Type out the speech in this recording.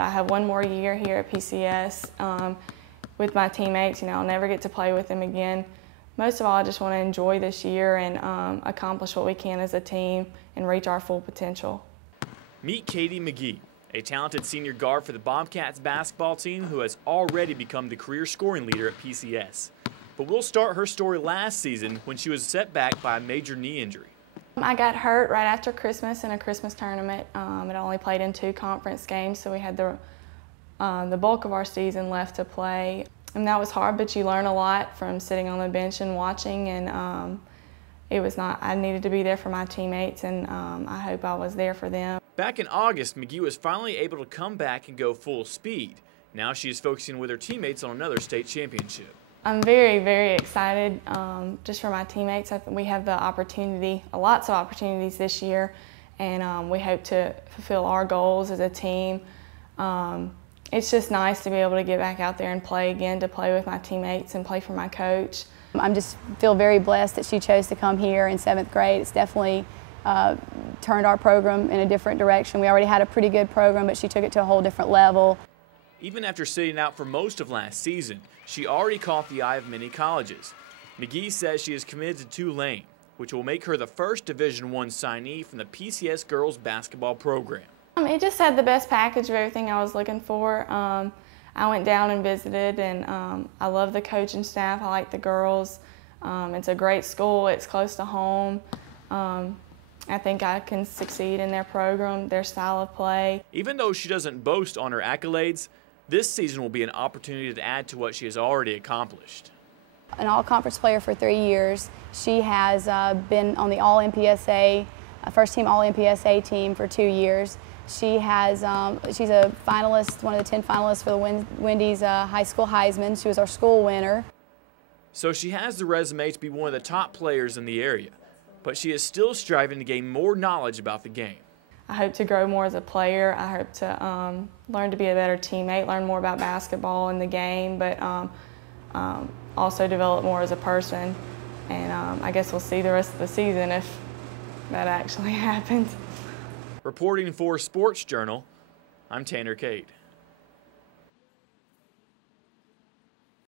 I have one more year here at PCS with my teammates. I'll never get to play with them again. Most of all, I just want to enjoy this year and accomplish what we can as a team and reach our full potential. Meet Katie McGee, a talented senior guard for the Bobcats basketball team who has already become the career scoring leader at PCS. But we'll start her story last season when she was set back by a major knee injury. I got hurt right after Christmas in a Christmas tournament. It only played in 2 conference games, so we had the bulk of our season left to play. And that was hard, but you learn a lot from sitting on the bench and watching, and I needed to be there for my teammates, and I hope I was there for them. Back in August, McGee was finally able to come back and go full speed. Now she is focusing with her teammates on another state championship. I'm very, very excited just for my teammates. We have the opportunity, lots of opportunities this year, and we hope to fulfill our goals as a team. It's just nice to be able to get back out there and play again, to play with my teammates and play for my coach. I just feel very blessed that she chose to come here in 7th grade. It's definitely turned our program in a different direction. We already had a pretty good program, but she took it to a whole different level. Even after sitting out for most of last season, she already caught the eye of many colleges. McGee says she is committed to Tulane, which will make her the first Division I signee from the PCS girls basketball program. It just had the best package of everything I was looking for. I went down and visited, and I love the coaching staff. I like the girls. It's a great school. It's close to home. I think I can succeed in their program, their style of play. Even though she doesn't boast on her accolades, this season will be an opportunity to add to what she has already accomplished. An all-conference player for 3 years. She has been on the All-MPSA, first-team All-MPSA team for 2 years. She's a finalist, one of the 10 finalists for the Wendy's High School Heisman. She was our school winner. So she has the resume to be one of the top players in the area, but she is still striving to gain more knowledge about the game. I hope to grow more as a player. I hope to learn to be a better teammate, learn more about basketball and the game, but also develop more as a person. And I guess we'll see the rest of the season if that actually happens. Reporting for Sports Journal, I'm Tanner Cade.